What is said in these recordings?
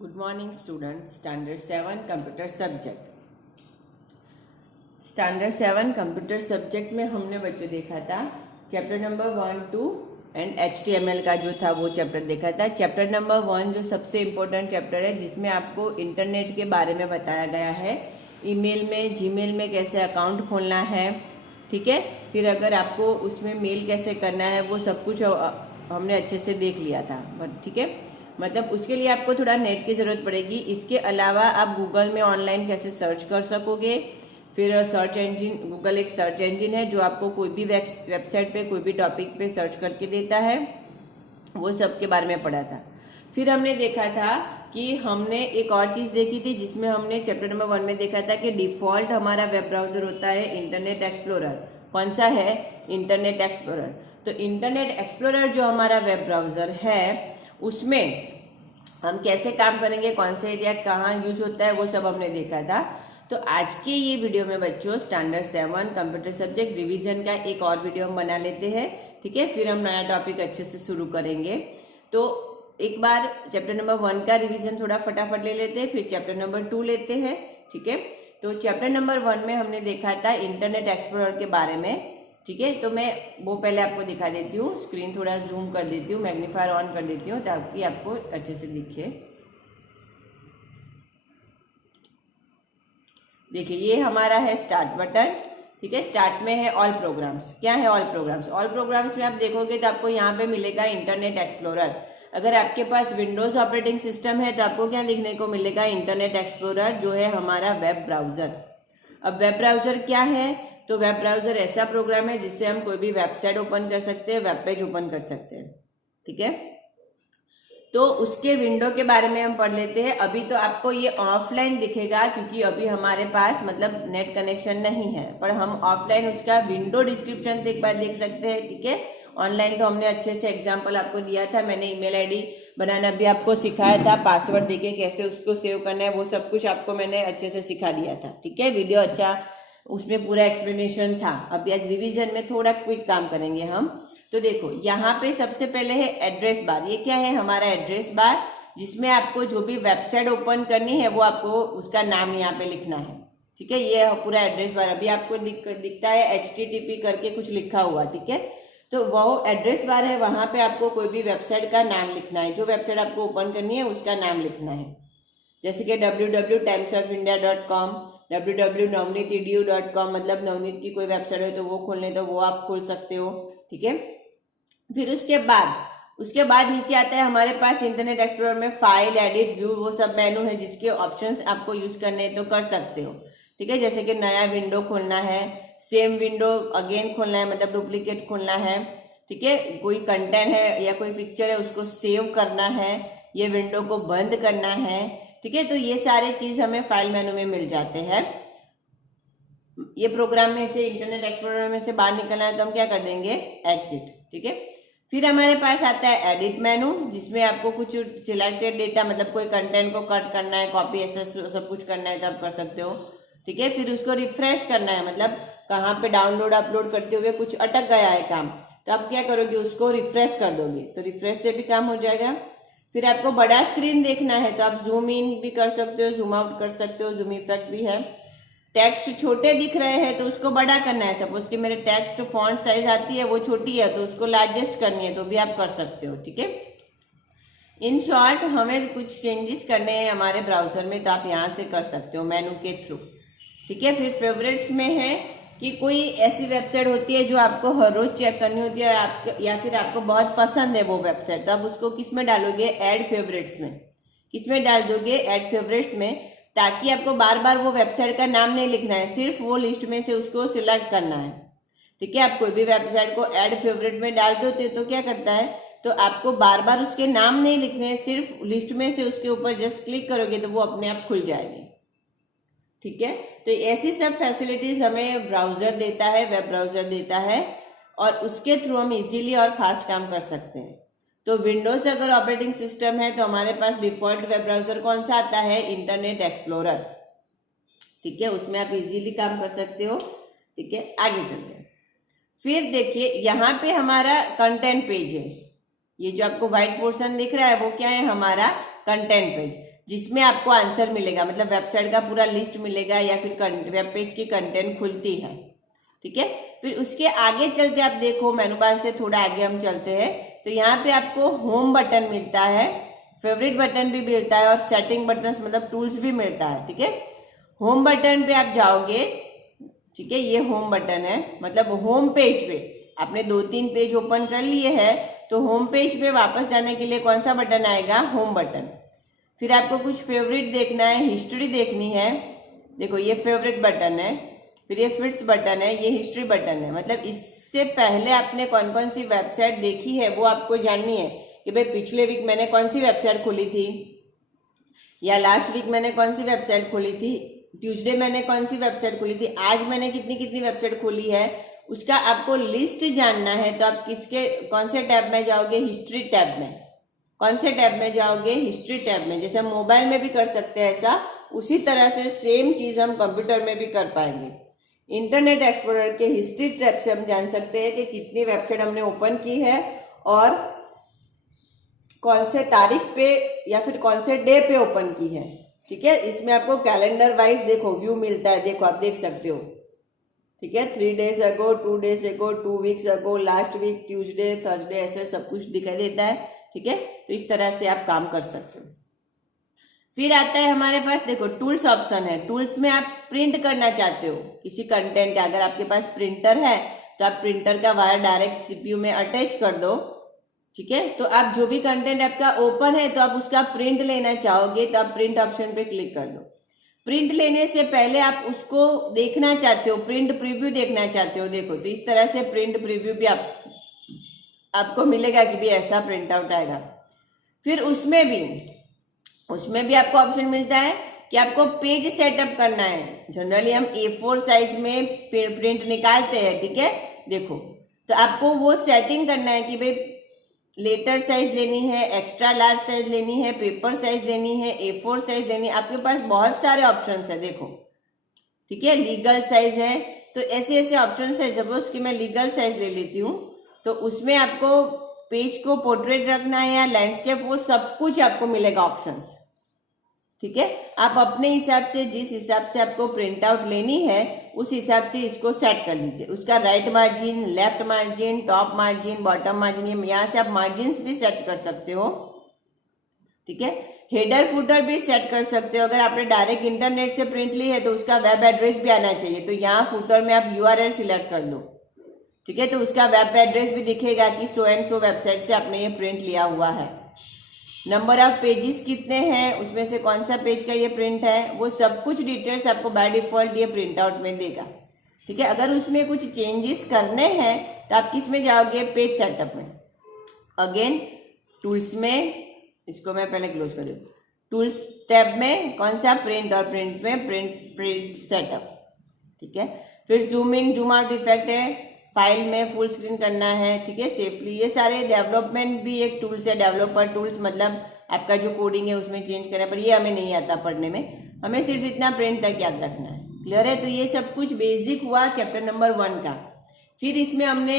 Good morning student. Standard 7 computer subject. Standard 7 computer subject में हमने बच्चों देखा था चैप्टर नंबर 1, 2 एंड HTML का जो था वो चैप्टर देखा था। चैप्टर नंबर 1 जो सबसे इम्पोर्टेंट चैप्टर है, जिसमें आपको इंटरनेट के बारे में बताया गया है। ईमेल में, जीमेल में कैसे अकाउंट खोलना है, ठीक है। फिर अगर आपको उसमें मेल कैसे करना है, वो सब कुछ हमने अच्छे से देख लिया था, ठीक है। मतलब उसके लिए आपको थोड़ा नेट की जरूरत पड़ेगी। इसके अलावा आप गूगल में ऑनलाइन कैसे सर्च कर सकोगे। फिर सर्च इंजन, गूगल एक सर्च इंजन है जो आपको कोई भी वेबसाइट पे कोई भी टॉपिक पे सर्च करके देता है, वो सब के बारे में पढ़ा था। फिर हमने देखा था कि हमने एक और चीज देखी थी, जिसमें हमने चैप्टर नंबर 1 में देखा था कि डिफॉल्ट हमारा वेब ब्राउजर होता है इंटरनेट एक्सप्लोरर। कौन सा है? Internet explorer. तो इंटरनेट एक्सप्लोरर जो हमारा वेब ब्राउजर है, उसमें हम कैसे काम करेंगे, कौन से एरिया कहाँ यूज होता है, वो सब हमने देखा था। तो आज के ये वीडियो में बच्चों स्टैंडर्ड 7 कंप्यूटर सब्जेक्ट रिवीजन का एक और वीडियो हम बना लेते हैं, ठीक है। फिर हम नया टॉपिक अच्छे से शुरू करेंगे। तो एक बार चैप्टर नंबर 1 का रिवीजन थोड़ा फटाफट ले लेते हैं, फिर चैप्टर नंबर 2 लेते हैं, ठीक है। तो चैप्टर नंबर 1 में हमने देखा था इंटरनेट एक्सप्लोरर के बारे में, ठीक है। तो मैं वो पहले आपको दिखा देती हूँ, स्क्रीन थोड़ा जूम कर देती हूँ, मैग्नीफायर ऑन कर देती हूँ ताकि आपको अच्छे से दिखे। देखिए ये हमारा है स्टार्ट बटन, ठीक है। स्टार्ट में है ऑल प्रोग्राम्स। क्या है ऑल प्रोग्राम्स? ऑल प्रोग्राम्स में आप देखोगे तो आपको यहाँ पे मिलेगा इंटरनेट एक्सप्लोरर। अगर आपके पास विंडोज ऑपरेटिंग सिस्टम है तो आपको क्या दिखने को मिलेगा? इंटरनेट एक्सप्लोरर, जो है हमारा वेब ब्राउजर। अब वेब ब्राउजर क्या है? तो वेब ब्राउजर ऐसा प्रोग्राम है जिससे हम कोई भी वेबसाइट ओपन कर सकते हैं, वेब पेज ओपन कर सकते हैं, ठीक है। तो उसके विंडो के बारे में हम पढ़ लेते हैं। अभी तो आपको ये ऑफलाइन दिखेगा क्योंकि अभी हमारे पास मतलब नेट कनेक्शन नहीं है, पर हम ऑफलाइन उसका विंडो डिस्क्रिप्शन एक बार देख सकते हैं, ठीक है। ऑनलाइन तो हमने अच्छे से एग्जाम्पल आपको दिया था, मैंने ईमेल आईडी बनाना भी आपको सिखाया था, पासवर्ड देके कैसे उसको सेव करना है, वो सब कुछ आपको मैंने अच्छे से सिखा दिया था, ठीक है। वीडियो अच्छा, उसमें पूरा एक्सप्लेनेशन था। अभी आज रिवीजन में थोड़ा क्विक काम करेंगे हम। तो देखो यहाँ पे सबसे पहले है एड्रेस बार। ये क्या है? हमारा एड्रेस बार, जिसमें आपको जो भी वेबसाइट ओपन करनी है वो आपको उसका नाम यहाँ पे लिखना है, ठीक है। ये पूरा एड्रेस बार अभी आपको दिखता है HTTP करके कुछ लिखा हुआ, ठीक है। तो वो एड्रेस बार है, वहां पे आपको कोई भी वेबसाइट का नाम लिखना है, जो वेबसाइट आपको ओपन करनी है उसका नाम लिखना है। जैसे कि www.timesofindia.com, www.navneetedu.com, मतलब नवनीत की कोई वेबसाइट है तो वो खोलने तो वो आप खोल सकते हो, ठीक है। फिर उसके बाद नीचे आता है हमारे पास इंटरनेट एक्सप्लोरर में फाइल, एडिट, व्यू, वो सब मेनू है जिसके ऑप्शंस आपको यूज करने तो कर सकते हो, ठीक है। जैसे कि नया विंडो खोलना है, सेम विंडो अगेन खोलना है, मतलब डुप्लीकेट खोलना है, ठीक है। कोई कंटेंट है या कोई पिक्चर है उसको सेव करना है, ये विंडो को बंद करना है, ठीक है। तो ये सारे चीज हमें फाइल मेनू में मिल जाते हैं। ये प्रोग्राम में से, इंटरनेट एक्सप्लोरर में से बाहर निकलना है तो हम क्या कर देंगे? एग्जिट, ठीक है। फिर हमारे पास आता है एडिट मेनू, जिसमें आपको कुछ सिलेक्टेड डेटा, मतलब कोई कंटेंट को कट करना है, कॉपी, ऐसा सब कुछ करना है तो आप कर सकते हो, ठीक है। फिर उसको रिफ्रेश करना है, मतलब कहाँ पे डाउनलोड अपलोड करते हुए कुछ अटक गया है काम, तो आप क्या करोगे? उसको रिफ्रेश कर दोगे, तो रिफ्रेश से भी काम हो जाएगा। फिर आपको बड़ा स्क्रीन देखना है तो आप जूम इन भी कर सकते हो, जूम आउट कर सकते हो, जूम इफेक्ट भी है। टेक्स्ट छोटे दिख रहे हैं तो उसको बड़ा करना है, सपोज कि मेरे टेक्स्ट फॉन्ट साइज आती है वो छोटी है तो उसको लार्जेस्ट करनी है तो भी आप कर सकते हो, ठीक है। इन शॉर्ट हमें कुछ चेंजेस करने हैं हमारे ब्राउजर में तो आप यहाँ से कर सकते हो मेनू के थ्रू, ठीक है। फिर फेवरेट्स में है कि कोई ऐसी वेबसाइट होती है जो आपको हर रोज चेक करनी होती है, और या फिर आपको बहुत पसंद है वो वेबसाइट, तो आप उसको किस में डालोगे? ऐड फेवरेट्स में। किस में डाल दोगे? ऐड फेवरेट्स में, ताकि आपको बार बार वो वेबसाइट का नाम नहीं लिखना है, सिर्फ वो लिस्ट में से उसको सिलेक्ट करना है, ठीक है। आप कोई भी वेबसाइट को ऐड फेवरेट में डाल दो तो क्या करता है? तो आपको बार बार उसके नाम नहीं लिखने हैं, सिर्फ लिस्ट में से उसके ऊपर जस्ट क्लिक करोगे तो वो अपने आप खुल जाएगी, ठीक है। तो ऐसी सब फैसिलिटीज हमें ब्राउजर देता है, वेब ब्राउजर देता है, और उसके थ्रू हम इजीली और फास्ट काम कर सकते हैं। तो विंडोज अगर ऑपरेटिंग सिस्टम है तो हमारे पास डिफॉल्ट वेब ब्राउजर कौन सा आता है? इंटरनेट एक्सप्लोरर, ठीक है। उसमें आप इजीली काम कर सकते हो, ठीक है। आगे चलते हैं। फिर देखिए यहाँ पे हमारा कंटेंट पेज है, ये जो आपको व्हाइट पोर्शन दिख रहा है वो क्या है? हमारा कंटेंट पेज, जिसमें आपको आंसर मिलेगा, मतलब वेबसाइट का पूरा लिस्ट मिलेगा या फिर वेब पेज की कंटेंट खुलती है। ठीक है, फिर उसके आगे चलते आप देखो, मेनू बार से थोड़ा आगे हम चलते हैं तो यहाँ पे आपको होम बटन मिलता है, फेवरेट बटन भी मिलता है और सेटिंग बटन मतलब टूल्स भी मिलता है। ठीक है, होम बटन पे आप जाओगे, ठीक है, ये होम बटन है, मतलब होम पेज पे आपने 2-3 पेज ओपन कर लिए हैं तो होम पेज पे वापस जाने के लिए कौन सा बटन आएगा, होम बटन। फिर आपको कुछ फेवरेट देखना है, हिस्ट्री देखनी है, देखो ये फेवरेट बटन है, फिर ये फिट्स बटन है, ये हिस्ट्री बटन है। मतलब इससे पहले आपने कौन कौन सी वेबसाइट देखी है वो आपको जाननी है कि भाई पिछले वीक मैंने कौन सी वेबसाइट खोली थी, या लास्ट वीक मैंने कौन सी वेबसाइट खोली थी, ट्यूसडे मैंने कौन सी वेबसाइट खोली थी, आज मैंने कितनी कितनी वेबसाइट खोली है, उसका आपको लिस्ट जानना है। तो आप किसके कौन से टैब में जाओगे, हिस्ट्री टैब में। कौन से टैब में जाओगे, हिस्ट्री टैब में। जैसे हम मोबाइल में भी कर सकते हैं ऐसा, उसी तरह से सेम चीज हम कंप्यूटर में भी कर पाएंगे। इंटरनेट एक्सप्लोरर के हिस्ट्री टैब से हम जान सकते हैं कि कितनी वेबसाइट हमने ओपन की है और कौन से तारीख पे या फिर कौन से डे पे ओपन की है। ठीक है, इसमें आपको कैलेंडर वाइज देखो व्यू मिलता है, देखो आप देख सकते हो। ठीक है, 3 days अगो, 2 days अगो, 2 weeks अगो, लास्ट वीक, ट्यूसडे, थर्सडे, ऐसे सब कुछ दिखाई देता है। ठीक है, तो इस तरह से आप काम कर सकते हो। फिर आता है हमारे पास, देखो टूल्स ऑप्शन है। टूल्स में आप प्रिंट करना चाहते हो किसी कंटेंट का, अगर आपके पास प्रिंटर है तो आप प्रिंटर का वायर डायरेक्ट सीपीयू में अटैच कर दो। ठीक है, तो आप जो भी कंटेंट आपका ओपन है तो आप उसका प्रिंट लेना चाहोगे तो आप प्रिंट ऑप्शन पे क्लिक कर दो। प्रिंट लेने से पहले आप उसको देखना चाहते हो, प्रिंट प्रीव्यू देखना चाहते हो, देखो तो इस तरह से प्रिंट प्रीव्यू भी आपको मिलेगा कि भी ऐसा प्रिंट आउट आएगा। फिर उसमें भी आपको ऑप्शन मिलता है कि आपको पेज सेटअप करना है। जनरली हम A4 साइज में प्रिंट निकालते हैं। ठीक है, देखो तो आपको वो सेटिंग करना है कि भाई लेटर साइज लेनी है, एक्स्ट्रा लार्ज साइज लेनी है, पेपर साइज लेनी है, A4 साइज लेनी है। आपके पास बहुत सारे ऑप्शंस है, देखो। ठीक है, लीगल साइज है, तो ऐसे ऐसे ऑप्शंस है। सपोज कि मैं लीगल साइज ले लेती हूँ तो उसमें आपको पेज को पोर्ट्रेट रखना है या लैंडस्केप, वो सब कुछ आपको मिलेगा ऑप्शंस। ठीक है, आप अपने हिसाब से, जिस हिसाब से आपको प्रिंट आउट लेनी है उस हिसाब से इसको सेट कर लीजिए। उसका right margin, left margin, top margin, bottom margin, यहाँ से आप मार्जिन भी सेट कर सकते हो। ठीक है, हेडर फुटर भी सेट कर सकते हो। अगर आपने डायरेक्ट इंटरनेट से प्रिंट ली है तो उसका वेब एड्रेस भी आना चाहिए, तो यहाँ फुटर में आप URL सिलेक्ट कर दो। ठीक है, तो उसका वेब एड्रेस भी दिखेगा कि सो एंड सो वेबसाइट से आपने ये प्रिंट लिया हुआ है। नंबर ऑफ पेजेस कितने हैं, उसमें से कौन सा पेज का ये प्रिंट है, वो सब कुछ डिटेल्स आपको बाय डिफॉल्ट ये प्रिंट आउट में देगा। ठीक है, अगर उसमें कुछ चेंजेस करने हैं तो आप किस में जाओगे, पेज सेटअप में। अगेन टूल्स में, इसको मैं पहले क्लोज कर दूँ, टूल्स टैब में कौन सा, प्रिंट, और प्रिंट में प्रिंट सेटअप। ठीक है, फिर zoom in zoom out effect है, फाइल में फुल स्क्रीन करना है। ठीक है, सेफली, ये सारे डेवलपमेंट भी एक टूल्स है। डेवलपर टूल्स मतलब आपका जो कोडिंग है उसमें चेंज करना, पर ये हमें नहीं आता पढ़ने में, हमें सिर्फ इतना प्रिंट तक याद रखना है। क्लियर है, तो ये सब कुछ बेसिक हुआ चैप्टर नंबर 1 का। फिर इसमें हमने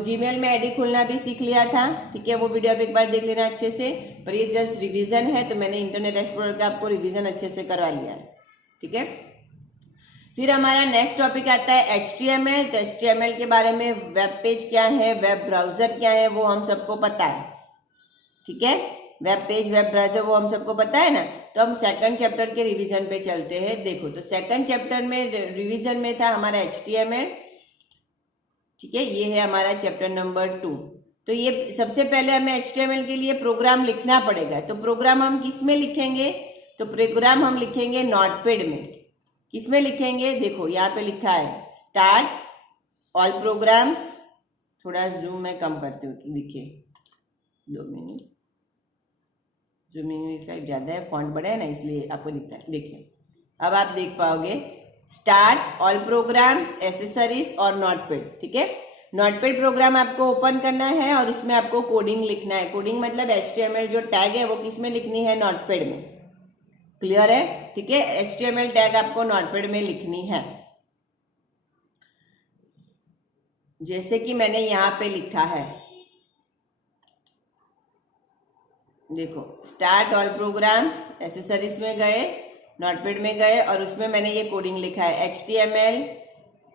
जीमेल में आईडी खोलना भी सीख लिया था। ठीक है, वो वीडियो आप एक बार देख लेना अच्छे से, पर ये जस्ट रिविजन है तो मैंने इंटरनेट एक्सप्लोरर का आपको रिविजन अच्छे से करवा लिया है। ठीक है, फिर हमारा नेक्स्ट टॉपिक आता है HTML। तो HTML के बारे में, वेब पेज क्या है, वेब ब्राउजर क्या है, वो हम सबको पता है। ठीक है, वेब पेज, वेब ब्राउजर, वो हम सबको पता है ना। तो हम सेकंड चैप्टर के रिवीजन पे चलते हैं। देखो तो सेकंड चैप्टर में रिवीजन में था हमारा HTML। ठीक है, ये है हमारा चैप्टर नंबर 2। तो ये सबसे पहले हमें HTML के लिए प्रोग्राम लिखना पड़ेगा। तो प्रोग्राम हम किस में लिखेंगे, तो प्रोग्राम हम लिखेंगे नोटपैड में। किसमें लिखेंगे, देखो यहाँ पे लिखा है स्टार्ट ऑल प्रोग्राम्स। थोड़ा जूम मैं कम करती हूँ, देखिए 2 मिनट, जूमिंग इफेक्ट ज्यादा है, फॉन्ट बड़ा है ना, इसलिए आपको दिखता है। देखिए अब आप देख पाओगे, स्टार्ट ऑल प्रोग्राम्स, एसेसरीज और नोटपैड। ठीक है, नोटपैड प्रोग्राम आपको ओपन करना है और उसमें आपको कोडिंग लिखना है। कोडिंग मतलब HTML जो टैग है वो किस में लिखनी है, नोटपैड में। क्लियर है, ठीक है, HTML टैग आपको नोटपैड में लिखनी है। जैसे कि मैंने यहाँ पे लिखा है, देखो स्टार्ट ऑल प्रोग्राम्स, एसेसरीज में गए, नोटपैड में गए और उसमें मैंने ये कोडिंग लिखा है HTML,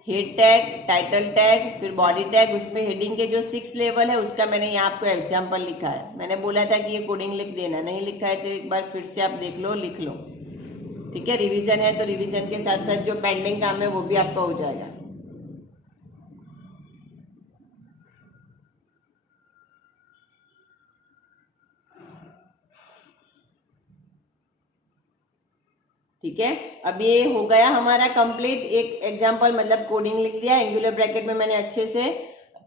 head tag, title tag, फिर बॉडी टैग। उसमें हेडिंग के जो 6 लेवल है उसका मैंने यहाँ आपको एग्जाम्पल लिखा है। मैंने बोला था कि ये कोडिंग लिख देना, नहीं लिखा है तो एक बार फिर से आप देख लो, लिख लो। ठीक है, रिवीजन है तो रिवीजन के साथ साथ जो पेंडिंग काम है वो भी आपका हो जाएगा। ठीक है, अब ये हो गया हमारा कंप्लीट। एक एग्जांपल मतलब कोडिंग लिख दिया एंगुलर ब्रैकेट में मैंने अच्छे से।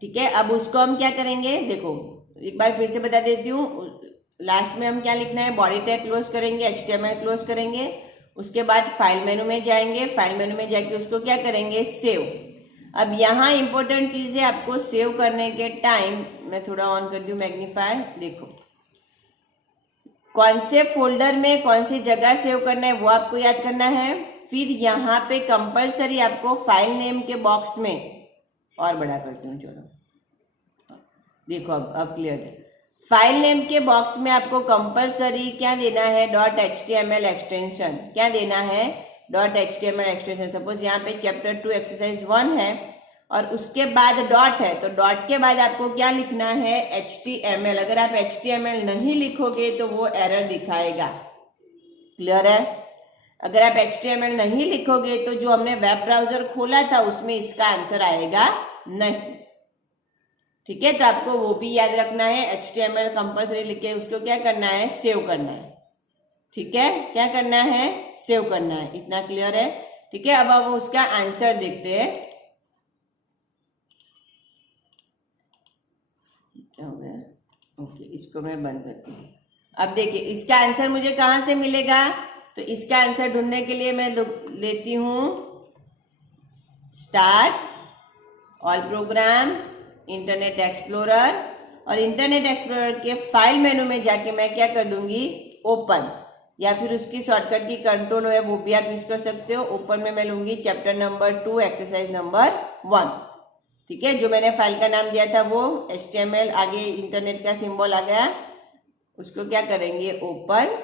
ठीक है, अब उसको हम क्या करेंगे, देखो एक बार फिर से बता देती हूँ। लास्ट में हम क्या लिखना है, बॉडी टैग क्लोज करेंगे, HTML क्लोज करेंगे, उसके बाद फाइल मेनू में जाएंगे, फाइल मेनू में जाके उसको क्या करेंगे, सेव। अब यहाँ इंपॉर्टेंट चीज है, आपको सेव करने के टाइम मैं थोड़ा ऑन कर दूं मैग्नीफायर, देखो कौन से फोल्डर में कौन सी जगह सेव करना है वो आपको याद करना है। फिर यहाँ पे कंपलसरी आपको फाइल नेम के बॉक्स में, और बड़ा करती हूँ चलो, देखो अब क्लियर है। फाइल नेम के बॉक्स में आपको कंपलसरी क्या देना है, .html एक्सटेंशन। क्या देना है, .html एक्सटेंशन। सपोज यहाँ पे चैप्टर 2 एक्सरसाइज 1 है और उसके बाद डॉट है, तो डॉट के बाद आपको क्या लिखना है, HTML। अगर आप HTML नहीं लिखोगे तो वो एरर दिखाएगा। क्लियर है, अगर आप HTML नहीं लिखोगे तो जो हमने वेब ब्राउजर खोला था उसमें इसका आंसर आएगा नहीं। ठीक है, तो आपको वो भी याद रखना है, HTML कंपल्सरी लिख के उसको क्या करना है, सेव करना है। ठीक है, क्या करना है, सेव करना है। इतना क्लियर है। ठीक है, अब उसका आंसर देखते हैं। क्या हो गया, ओके, इसको मैं बंद करती हूँ। अब देखिए इसका आंसर मुझे कहाँ से मिलेगा, तो इसका आंसर ढूंढने के लिए मैं लेती हूँ start all programmes, internet explorer, और इंटरनेट एक्सप्लोरर के फाइल मेनू में जाके मैं क्या कर दूंगी, ओपन, या फिर उसकी शॉर्टकट की कंट्रोल है वो भी आप यूज कर सकते हो। ओपन में मैं लूंगी चैप्टर नंबर 2 एक्सरसाइज नंबर 1। ठीक है, जो मैंने फाइल का नाम दिया था वो HTML, आगे इंटरनेट का सिंबल आ गया, उसको क्या करेंगे, ओपन।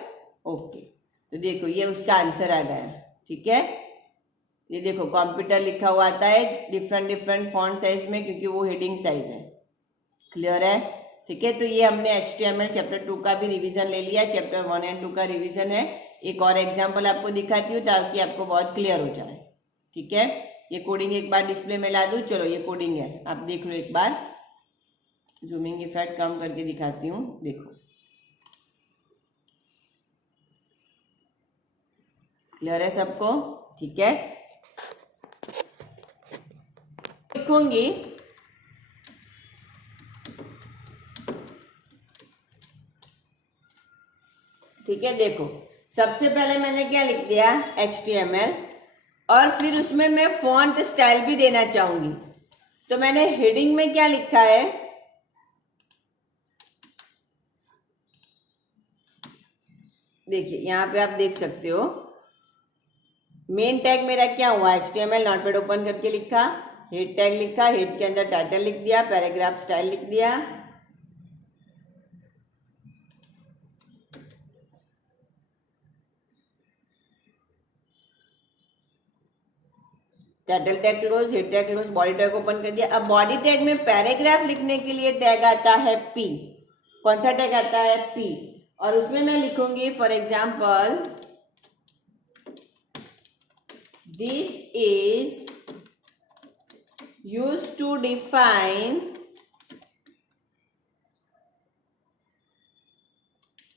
ओके, तो देखो ये उसका आंसर आ गया। ठीक है, ये देखो कंप्यूटर लिखा हुआ आता है डिफरेंट फॉन्ट साइज में, क्योंकि वो हेडिंग साइज है। क्लियर है। ठीक है, तो ये हमने HTML चैप्टर 2 का भी रिवीजन ले लिया, चैप्टर 1 और 2 का रिवीजन है। एक और एग्जाम्पल आपको दिखाती हूँ ताकि आपको बहुत क्लियर हो जाए। ठीक है, ये कोडिंग एक बार डिस्प्ले में ला दूं, चलो ये कोडिंग है, आप देख लो एक बार। जूमिंग इफेक्ट कम करके दिखाती हूँ, देखो क्लियर है सबको। ठीक है, लिखूंगी ठीक है, देखो सबसे पहले मैंने क्या लिख दिया, HTML, और फिर उसमें मैं फॉन्ट स्टाइल भी देना चाहूंगी। तो मैंने हेडिंग में क्या लिखा है, देखिए यहाँ पे आप देख सकते हो, मेन टैग मेरा क्या हुआ, HTML नोटपैड ओपन करके लिखा, हेड टैग लिखा, हेड के अंदर टाइटल लिख दिया, पैराग्राफ स्टाइल लिख दिया। Title tag close, head tag close, body tag open कर दिया। अब बॉडी टैग में पैराग्राफ लिखने के लिए टैग आता है P। कौन सा टैग आता है, P, और उसमें मैं लिखूंगी for example, this is used to define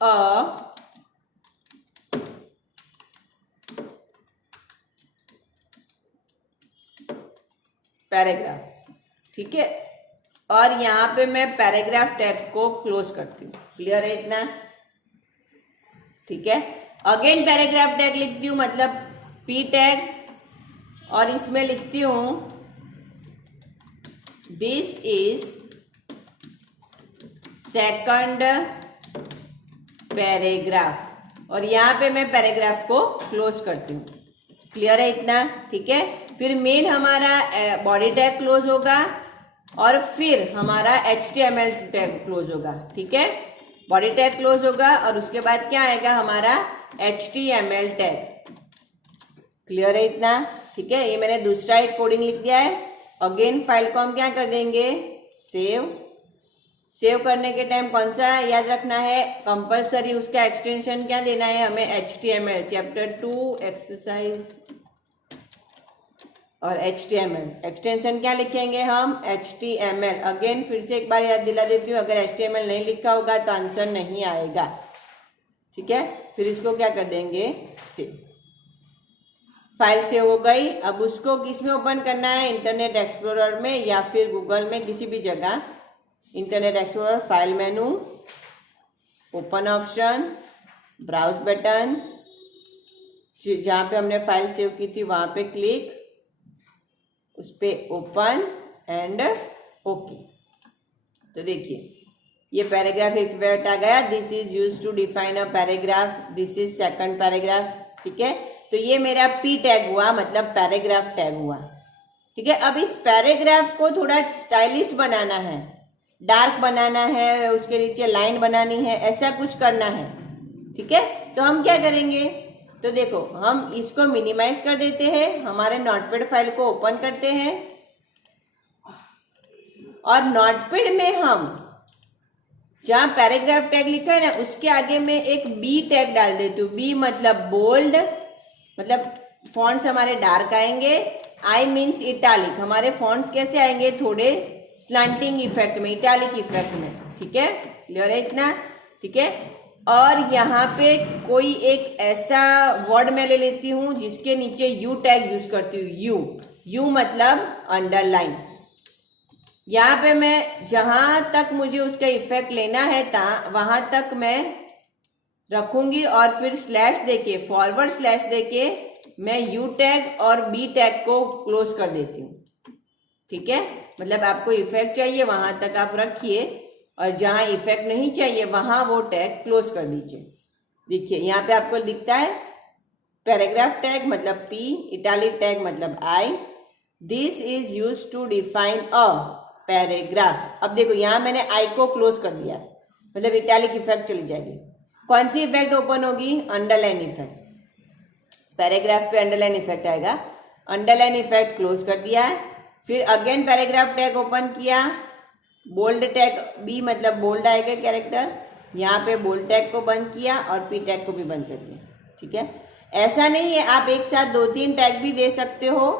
a paragraph. ठीक है, और यहां पे मैं पैराग्राफ टैग को क्लोज करती हूँ। क्लियर है इतना। ठीक है, अगेन पैराग्राफ टैग लिखती हूँ, मतलब P टैग, और इसमें लिखती हूं दिस इज सेकंड पैराग्राफ, और यहां पे मैं पैराग्राफ को क्लोज करती हूँ। क्लियर है इतना। ठीक है, फिर मेन हमारा बॉडी टैग क्लोज होगा और फिर हमारा HTML टैग क्लोज होगा। ठीक है, बॉडी टैग क्लोज होगा और उसके बाद क्या आएगा हमारा HTML टैग। क्लियर है इतना? ठीक है, ये मैंने दूसरा एक कोडिंग लिख दिया है। अगेन फाइल को हम क्या कर देंगे, सेव करने के टाइम कौन सा याद रखना है, कंपलसरी उसका एक्सटेंशन क्या देना है हमें, HTML, चैप्टर 2 एक्सरसाइज और HTML एक्सटेंशन क्या लिखेंगे हम, HTML। अगेन फिर से एक बार याद दिला देती हूँ, अगर HTML नहीं लिखा होगा तो आंसर नहीं आएगा। ठीक है, फिर इसको क्या कर देंगे, सेव। फाइल सेव हो गई। अब उसको किस में ओपन करना है, इंटरनेट एक्सप्लोरर में या फिर गूगल में, किसी भी जगह। Internet explorer, file menu, open option, browse button, जहां पे हमने फाइल सेव की थी वहां पे क्लिक, उस पे ओपन एंड ओके। तो देखिए ये पैराग्राफ इफेक्ट आ गया, this is use to define a paragraph, this is second paragraph. ठीक है, तो ये मेरा P टैग हुआ, मतलब पैराग्राफ टैग हुआ। ठीक है, अब इस पैराग्राफ को थोड़ा स्टाइलिश बनाना है, डार्क बनाना है, उसके नीचे लाइन बनानी है, ऐसा कुछ करना है। ठीक है, तो हम क्या करेंगे, तो देखो हम इसको मिनिमाइज कर देते हैं, हमारे नोटपैड फाइल को ओपन करते हैं और नोटपैड में हम जहां पैराग्राफ टैग लिखा है ना उसके आगे में एक B टैग डाल देती हूँ। B मतलब बोल्ड, मतलब फॉन्ट्स हमारे डार्क आएंगे। I मीन्स इटालिक, हमारे फॉन्ट्स कैसे आएंगे, थोड़े स्लैंटिंग इफेक्ट में, इटालिक इफेक्ट में। ठीक है, क्लियर है इतना? ठीक है, और यहाँ पे कोई एक ऐसा वर्ड मैं ले लेती हूँ जिसके नीचे U टैग यूज करती हूँ। U मतलब अंडरलाइन। यहाँ पे मैं जहां तक मुझे उसका इफेक्ट लेना है वहां तक मैं रखूंगी और फिर स्लैश देके, फॉरवर्ड स्लैश देके मैं U टैग और B टैग को क्लोज कर देती हूँ। ठीक है, मतलब आपको इफेक्ट चाहिए वहां तक आप रखिए और जहां इफेक्ट नहीं चाहिए वहां वो टैग क्लोज कर दीजिए। देखिए यहाँ पे आपको दिखता है पैराग्राफ टैग मतलब P, इटालिक टैग मतलब I, this is use to define a paragraph. अब देखो यहाँ मैंने I को क्लोज कर दिया, मतलब इटालिक इफेक्ट चली जाएगी। कौन सी इफेक्ट ओपन होगी, अंडरलाइन इफेक्ट। पैराग्राफ पे अंडरलाइन इफेक्ट आएगा, अंडरलाइन इफेक्ट क्लोज कर दिया है। फिर अगेन पैराग्राफ टैग ओपन किया, बोल्ड टैग B मतलब बोल्ड आएगा कैरेक्टर, यहाँ पे बोल्ड टैग को बंद किया और P टैग को भी बंद कर दिया। ठीक है, ऐसा नहीं है आप एक साथ 2-3 टैग भी दे सकते हो,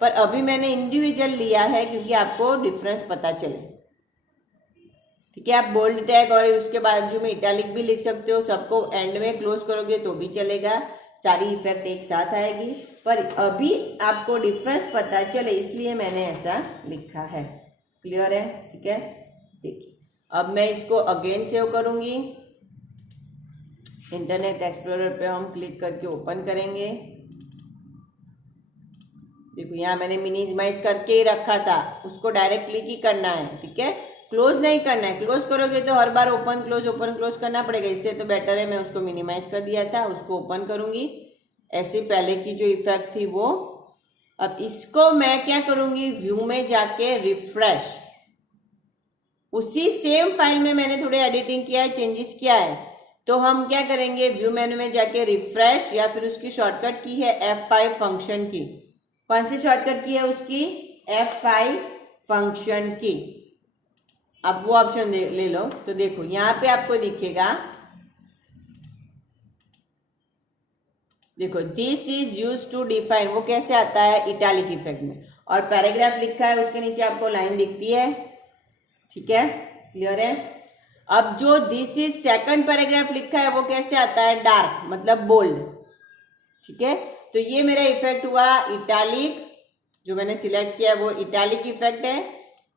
पर अभी मैंने इंडिविजुअल लिया है क्योंकि आपको डिफरेंस पता चले। ठीक है, आप बोल्ड टैग और उसके बाजू में इटालिक भी लिख सकते हो, सबको एंड में क्लोज करोगे तो भी चलेगा, सारी इफेक्ट एक साथ आएगी, पर अभी आपको डिफरेंस पता चले इसलिए मैंने ऐसा लिखा है। क्लियर है? ठीक है, देखिए अब मैं इसको अगेन सेव करूंगी, इंटरनेट एक्सप्लोरर पे हम क्लिक करके ओपन करेंगे। देखो यहाँ मैंने मिनिमाइज करके ही रखा था, उसको डायरेक्ट क्लिक ही करना है। ठीक है, क्लोज नहीं करना है, क्लोज करोगे तो हर बार ओपन क्लोज करना पड़ेगा, इससे तो बेटर है मैं उसको मिनिमाइज कर दिया था, उसको ओपन करूंगी। ऐसे पहले की जो इफेक्ट थी वो, अब इसको मैं क्या करूंगी, व्यू में जाके रिफ्रेश, उसी सेम फाइल में मैंने थोड़े एडिटिंग किया है, चेंजेस किया है, तो हम क्या करेंगे, व्यू मेनू में जाके रिफ्रेश, या फिर उसकी शॉर्टकट की है F5 फंक्शन की। कौन सी शॉर्टकट की है उसकी, F5 फंक्शन की। अब वो ऑप्शन ले लो, तो देखो यहाँ पे आपको दिखेगा, देखो this is use to define, वो कैसे आता है, इटालिक इफेक्ट में, और पैराग्राफ लिखा है उसके नीचे आपको लाइन दिखती है। ठीक है, क्लियर है? अब जो दिस इज सेकंड पैराग्राफ लिखा है वो कैसे आता है, डार्क मतलब बोल्ड। ठीक है, तो ये मेरा इफेक्ट हुआ इटालिक, जो मैंने सिलेक्ट किया वो इटालिक इफेक्ट है,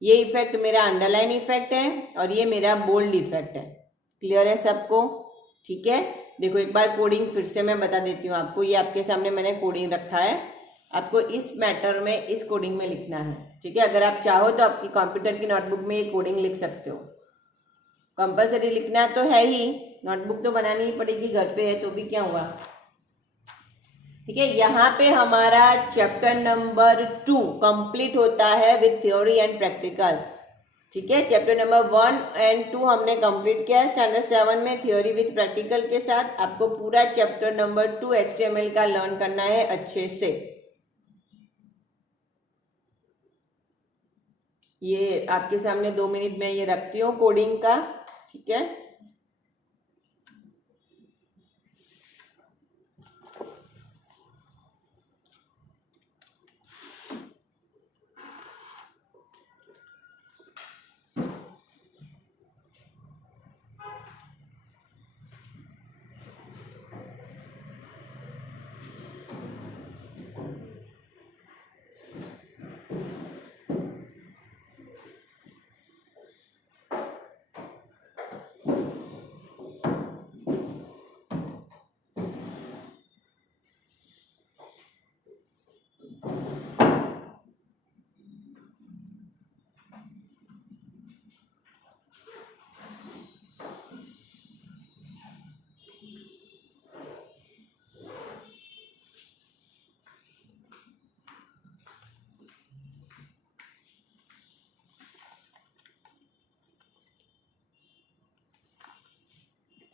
ये इफेक्ट मेरा अंडरलाइन इफेक्ट है, और ये मेरा बोल्ड इफेक्ट है। क्लियर है सबको? ठीक है, देखो एक बार कोडिंग फिर से मैं बता देती हूँ आपको, ये आपके सामने मैंने कोडिंग रखा है, आपको इस मैटर में इस कोडिंग में लिखना है। ठीक है, अगर आप चाहो तो आपकी कंप्यूटर की नोटबुक में ये कोडिंग लिख सकते हो, कंपलसरी लिखना तो है ही, नोटबुक तो बनानी ही पड़ेगी, घर पे है तो भी क्या हुआ। ठीक है, यहाँ पे हमारा चैप्टर नंबर 2 कंप्लीट होता है विथ थ्योरी एंड प्रैक्टिकल। ठीक है, चैप्टर नंबर 1 एंड 2 हमने कंप्लीट किया है। स्टैंडर्ड 7 में थ्योरी विथ प्रैक्टिकल के साथ आपको पूरा चैप्टर नंबर 2 HTML का लर्न करना है अच्छे से। ये आपके सामने 2 मिनट में ये रखती हूँ कोडिंग का, ठीक है।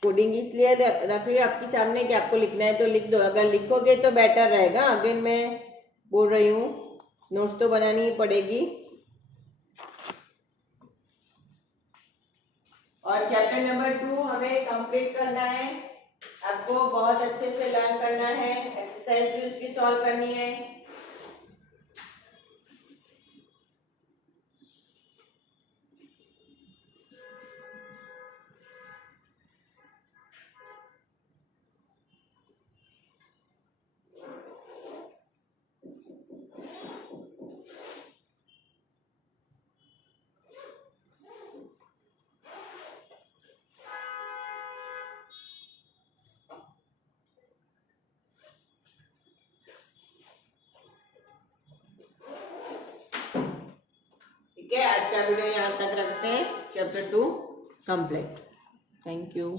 कोडिंग इसलिए रख रही हूँ आपके सामने कि आपको लिखना है तो लिख दो, अगर लिखोगे तो बेटर रहेगा। अगेन मैं बोल रही हूँ, नोट्स तो बनानी ही पड़ेगी। और चैप्टर नंबर 2 हमें कंप्लीट करना है, आपको बहुत अच्छे से लर्न करना है, एक्सरसाइज भी उसकी सॉल्व करनी है। ठीक है, आज का वीडियो यहाँ तक रखते हैं। Chapter 2 complete. Thank you.